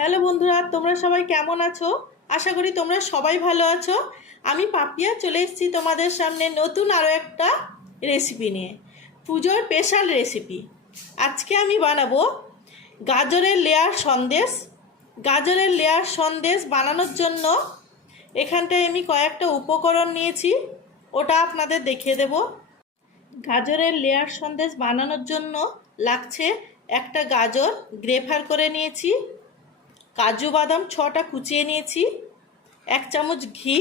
Hello বন্ধুরা, তোমরা সবাই কেমন আছো? আশা করি তোমরা সবাই ভালো আছো। আমি পাপিয়া চলে এসেছি তোমাদের সামনে নতুন আরও একটা রেসিপি নিয়ে, পুজোর স্পেশাল রেসিপি। আজকে আমি বানাবো গাজরের লেয়ার সন্দেশ। গাজরের লেয়ার সন্দেশ বানানোর জন্য এখানটায় আমি কয়েকটা উপকরণ নিয়েছি, ওটা আপনাদের দেখিয়ে দেব। গাজরের লেয়ার সন্দেশ বানানোর জন্য লাগছে একটা গাজর গ্রেফার করে নিয়েছি, কাজু বাদাম 6টা কুচিয়ে নিয়েছি, 1 চামচ ঘি,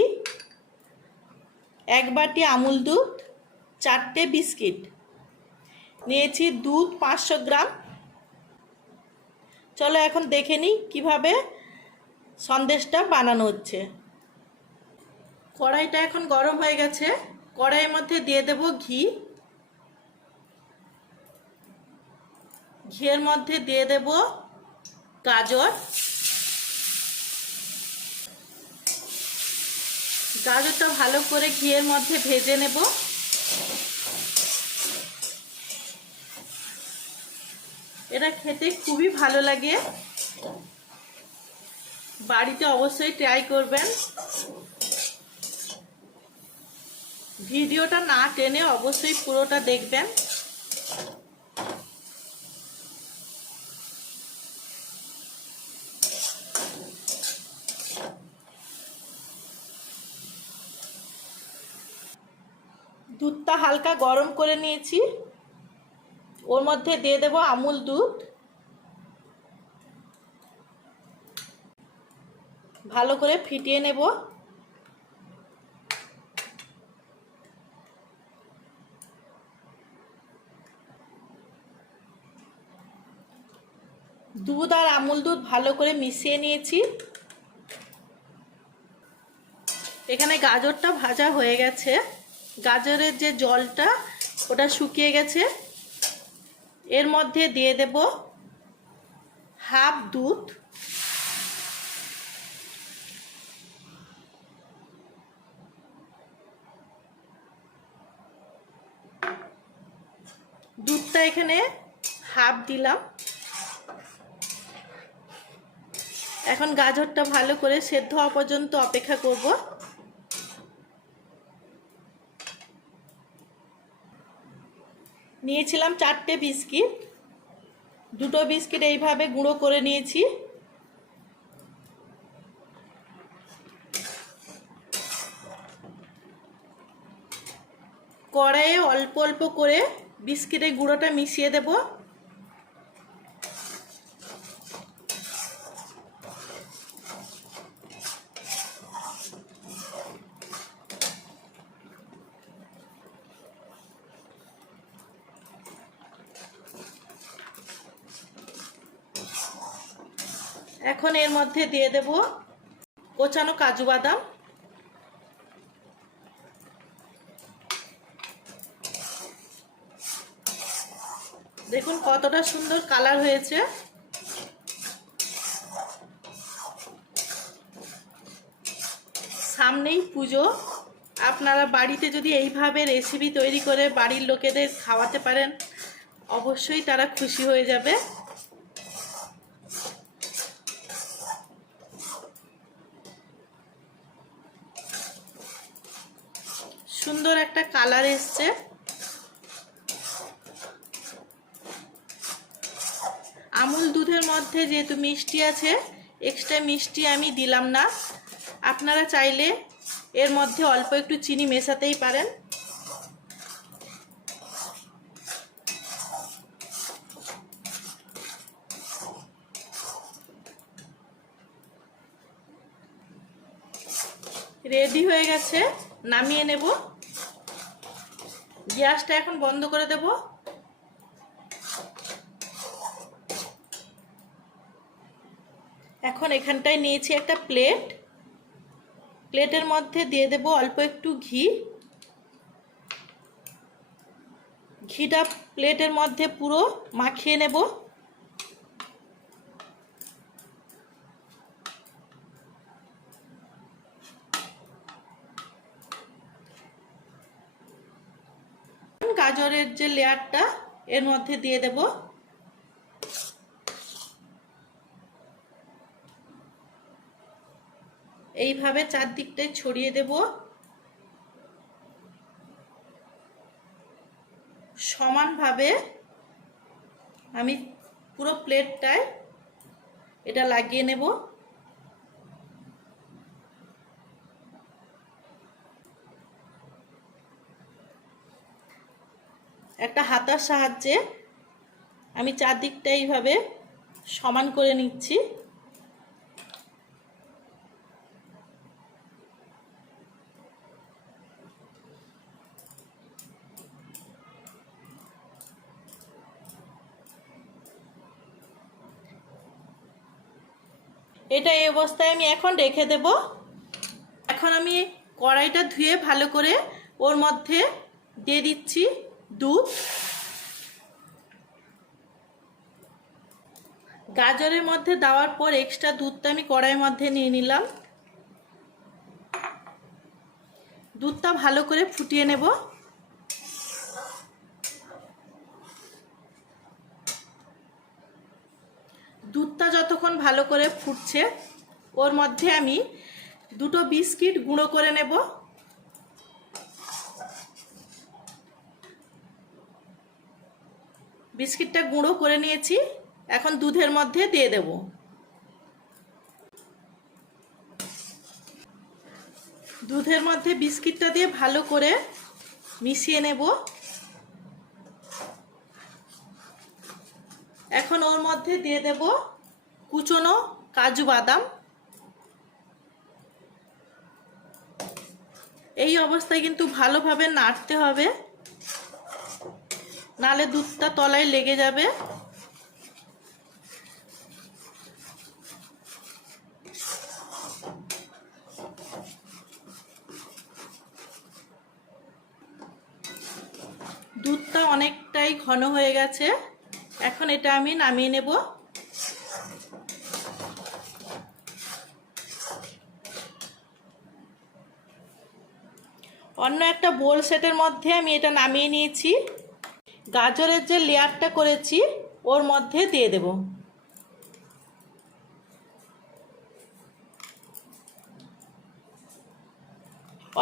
1 বাটি আমুল দুধ, 4টে বিস্কিট নিয়েছি, দুধ 500 গ্রাম। চলো এখন দেখে নিই কীভাবে সন্দেশটা বানানো হচ্ছে। কড়াইটা এখন গরম হয়ে গেছে, কড়াইয়ের মধ্যে দিয়ে দেব ঘি। ঘিয়ের মধ্যে দিয়ে দেব গাজর। গাজরটা ভালো করে ঘিয়ের মধ্যে ভেজে নেব। এটা খেতে খুবই ভালো লাগে, বাড়িতে অবশ্যই ট্রাই করবেন। ভিডিওটা না টেনে অবশ্যই পুরোটা দেখবেন। দুধটা হালকা গরম করে নিয়েছি, ওর মধ্যে দিয়ে দেব আমুল দুধ। ভালো করে ফিটিয়ে নেব। দুধ আর আমুল দুধ ভালো করে মিশিয়ে নিয়েছি। এখানে গাজরটা ভাজা হয়ে গেছে, গাজরের যে জলটা ওটা শুকিয়ে গেছে। এর মধ্যে দিয়ে দেব হাফ দুধ। দুধটা এখানে হাফ দিলাম। এখন গাজরটা ভালো করে সেদ্ধ হওয়া পর্যন্ত অপেক্ষা করব। নিয়েছিলাম 4টে বিস্কিট, 2টো বিস্কিট এইভাবে গুঁড়ো করে নিয়েছি। কড়াইয়ে অল্প অল্প করে বিস্কিটের গুঁড়োটা মিশিয়ে দেব। এখন এর মধ্যে দিয়ে দেব কোচানো কাজু বাদাম। দেখুন কতটা সুন্দর কালার হয়েছে। সামনেই পুজো, আপনারা বাড়িতে যদি এইভাবে রেসিপি তৈরি করে বাড়ির লোকেদের খাওয়াতে পারেন, অবশ্যই তারা খুশি হয়ে যাবে। সুন্দর একটা কালার এসছে। আমুল দুধের মধ্যে যেহেতু মিষ্টি আছে, এক্সট্রা মিষ্টি আমি দিলাম না। আপনারা চাইলে এর মধ্যে অল্প একটু চিনি মেশাতেই পারেন। রেডি হয়ে গেছে, নামিয়ে নেব। গ্যাসটা এখন বন্ধ করে দেব। এখন এখানটায় নিয়েছি একটা প্লেট, প্লেটের মধ্যে দিয়ে দেব অল্প একটু ঘি। ঘিটা প্লেটের মধ্যে পুরো মাখিয়ে নেব। গাজরের যে লেয়ারটা এর মধ্যে দিয়ে দেব। এইভাবে চারদিকটায় ছড়িয়ে দেব। সমানভাবে আমি পুরো প্লেটটায় এটা লাগিয়ে নেব। একটা হাতার সাহায্যে আমি চারদিকটা এইভাবে সমান করে নিচ্ছি। এটা এই অবস্থায় আমি এখন রেখে দেব। এখন আমি কড়াইটা ধুয়ে ভালো করে ওর মধ্যে দিয়ে দিচ্ছি দুধ। গাজরের মধ্যে দেওয়ার পর এক্সট্রা দুধটা আমি কড়াইয়ের মধ্যে নিয়ে নিলাম। দুধটা ভালো করে ফুটিয়ে নেব। দুধটা যতক্ষণ ভালো করে ফুটছে ওর মধ্যে আমি দুটো বিস্কিট গুঁড়ো করে নেব। বিস্কিটটা গুঁড়ো করে নিয়েছি, এখন দুধের মধ্যে দিয়ে দেব। দুধের মধ্যে বিস্কিটটা দিয়ে ভালো করে মিশিয়ে নেব। এখন ওর মধ্যে দিয়ে দেব কুচনো কাজু বাদাম। এই অবস্থায় কিন্তু ভালোভাবে নাড়তে হবে, নালে দুধটা তলায় লেগে যাবে। দুধটা অনেকটাই ঘন হয়ে গেছে, এখন এটা আমি নামিয়ে নেব। অন্য একটা বোল সেটের মধ্যে আমি এটা নামিয়ে নিয়েছি। গাজরের যে লেয়ারটা করেছি ওর মধ্যে দিয়ে দেব।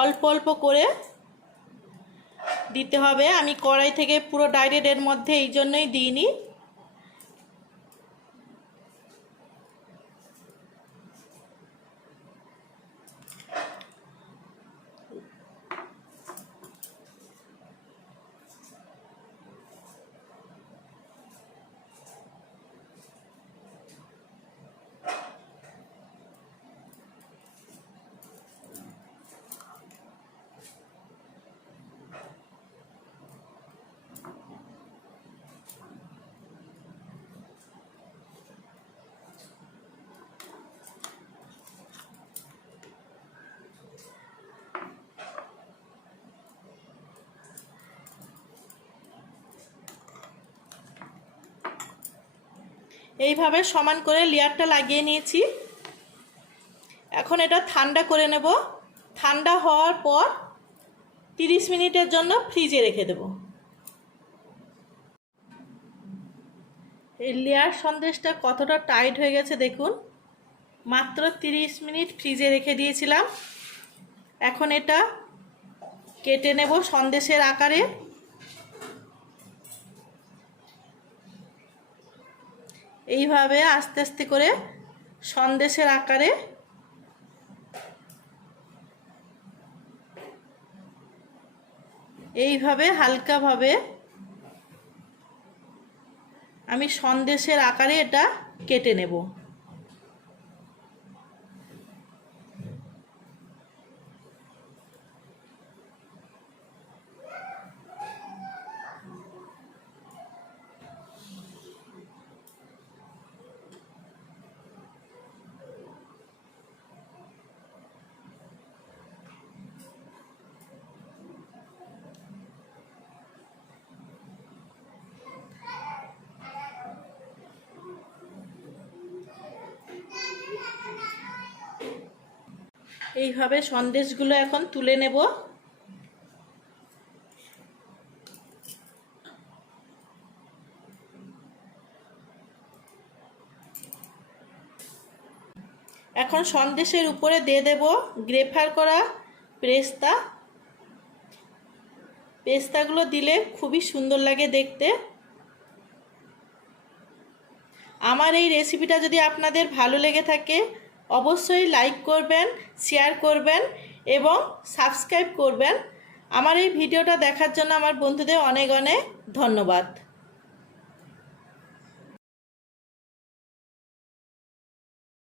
অল্প অল্প করে দিতে হবে, আমি কড়াই থেকে পুরো ডাইরেক্ট এর মধ্যে এই জন্যই দিইনি। এইভাবে সমান করে লেয়ারটা লাগিয়ে নিয়েছি। এখন এটা ঠান্ডা করে নেব। ঠান্ডা হওয়ার পর 30 মিনিটের জন্য ফ্রিজে রেখে দেব। এই লেয়ার সন্দেশটা কতটা টাইট হয়ে গেছে দেখুন। মাত্র 30 মিনিট ফ্রিজে রেখে দিয়েছিলাম। এখন এটা কেটে নেব সন্দেশের আকারে। এইভাবে আস্তে আস্তে করে সন্দেশের আকারে এইভাবে হালকাভাবে আমি সন্দেশের আকারে এটা কেটে নেব। এইভাবে সন্দেশগুলো এখন তুলে নেব। এখন সন্দেশের উপরে দিয়ে দেব গ্রেফার করা পেস্তা। পেস্তাগুলো দিলে খুবই সুন্দর লাগে দেখতে। আমার এই রেসিপিটা যদি আপনাদের ভালো লেগে থাকে অবশ্যই লাইক করবেন, শেয়ার করবেন এবং সাবস্ক্রাইব করবেন। আমার এই ভিডিওটা দেখার জন্য আমার বন্ধুদের অনেক অনেক ধন্যবাদ।